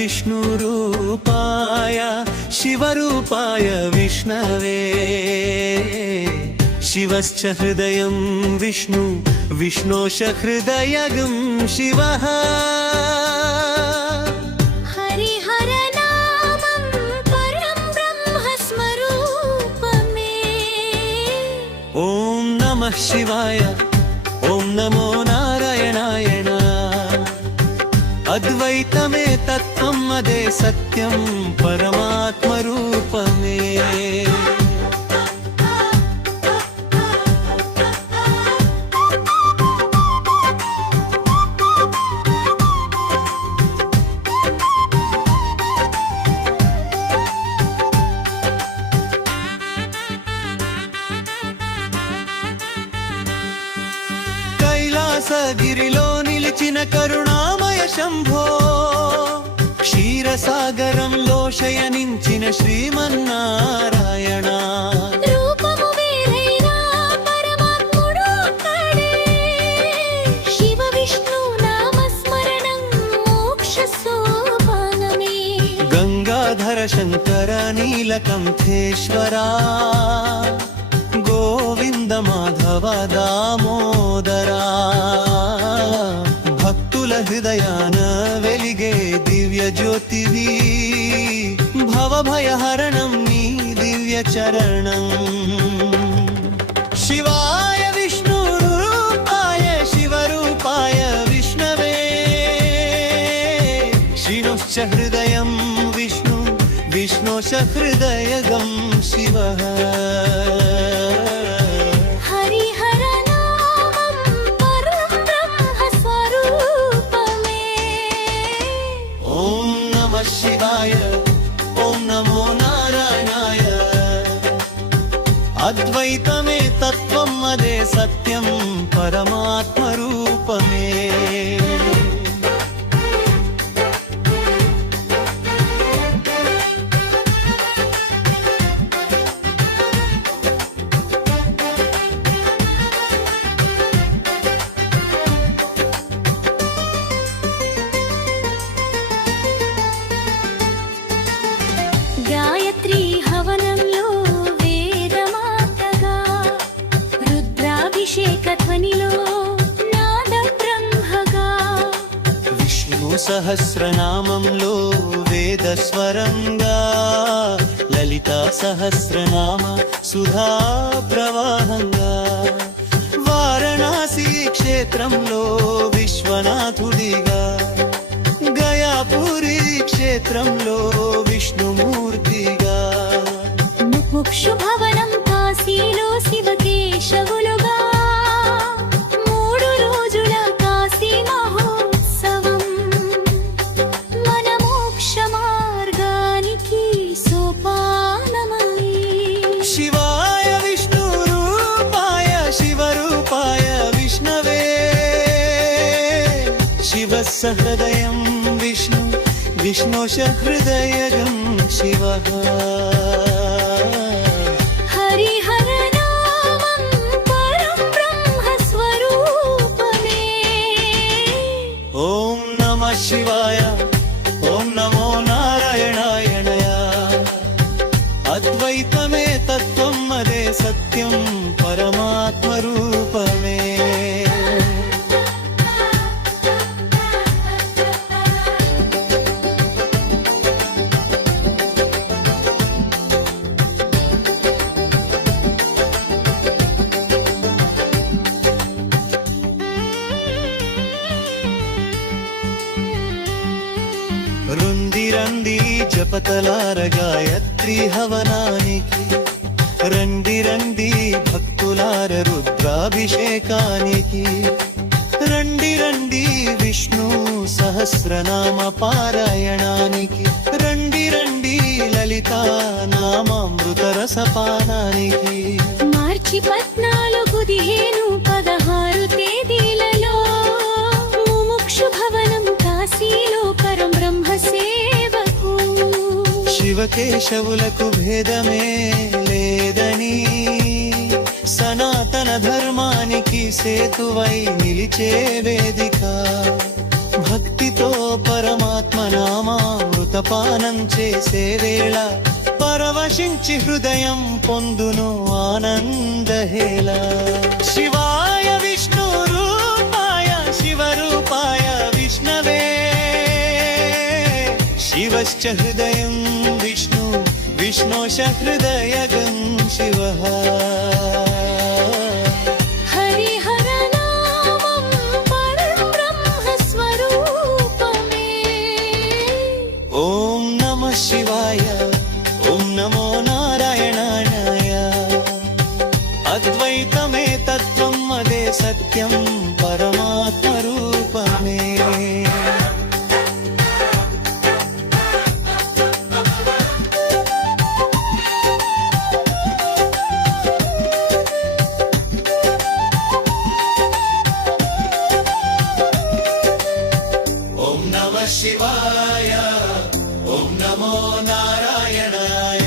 विष्णुरूपाय शिवरूपाय विष्णवे शिवश्च हृदयं विष्णु विष्णोश्च हृदयगं शिवः हरिहरनामं परं ब्रह्मस्वरूपमे ॐ नमः शिवाय ॐ नमो नारायणाय अद्वैतमे तत्त्वम् अदे सत्यं परमात्मरूपमे कैलासगिरिलो निलिचिन करुणामय शंभो क्षीरसागरं लोशयनिंचिन श्रीमन्नारायण रूपमु वेलैना परमात्मुडु अक्कडे शिव विष्णु नामस्मरणं मोक्षसोपानमे गंगाधर शंकर नीलकंठेश्वरा गोविंद माधव दामोदरा భక్తుల హృదయాన వెలిగే దివ్య జ్యోతివి భవభయహరణం నీ దివ్య చరణం శివాయ విష్ణురూపాయ శివరూపాయ విష్ణవే శివశ్చ హృదయం విష్ణు విష్ణోశ్చ హృదయగం శివః शिवाय ॐ नमो नारायणाय अद्वैतमे तत्त्वम् अदे सत्यं परमात्मरूपमे గాయత్రీ హవనంలో వేదమాతగా రుద్రాభిషేక ధ్వనిలో నాద బ్రహ్మగా విష్ణు సహస్రనామంలో వేద స్వరంగా లలిత సహస్రనామ సుధా ప్రవాహంగా వారణాసి క్షేత్రంలో విశ్వనాథుడిగా గయాపురి క్షేత్రంలో విష్ణుమూర్తిగా ముక్షు భవనం కాశీలో శివకేశవులుగా 3 రోజుల కాశీ మహోత్సవం మన మోక్ష మార్గానికి సోపానమై శివాయ విష్ణురూపాయ శివరూపాయ విష్ణవే శివస్య హృదయం విష్ణు విష్ణోశ్చ హృదయగం శివః హరిహరనామం పరం బ్రహ్మస్వరూపమే ఓం నమః శివాయ ఓం నమో నారాయణాయ అద్వైతమే తత్వం అదే సత్యం పరమాత్మరూపమే రుంది రండి జపతలార గాయత్రి హవనానికి రండి రండి భక్తులార రుద్రాభిషేకానికి రండి రండి విష్ణు సహస్రనామ పారాయణానికి రండి రండి లలిత నామామృత రసపానానికి మార్చి 14-15-16 తేదీలలో ముముక్షు భవనం కాశీలో పరం బ్రహ్మ సేవకు శివకేశవులకు భేదమే లేదని సనాతన ధర్మానికి సేతువై నిలిచే వేదిక భక్తితో భక్తితో పరమాత్మ నామామృతపానం చేసే వేళ పరవశించి హృదయం పొందును ఆనందహేళ. శివాయ విష్ణు రూపాయ శివరూపాయ విష్ణవే, శివశ్చ హృదయం విష్ణు విష్ణోశ హృదయగం శివః. హరిహరనామం పరబ్రహ్మస్వరూపమే. ఓం నమః శివాయ ఓం నమో నారాయణాయ. అద్వైతమే తత్వం అదే సత్యం పరమాత్మ రూపమే. ఓం నమః శివాయ ఓం నమో నారాయణాయ.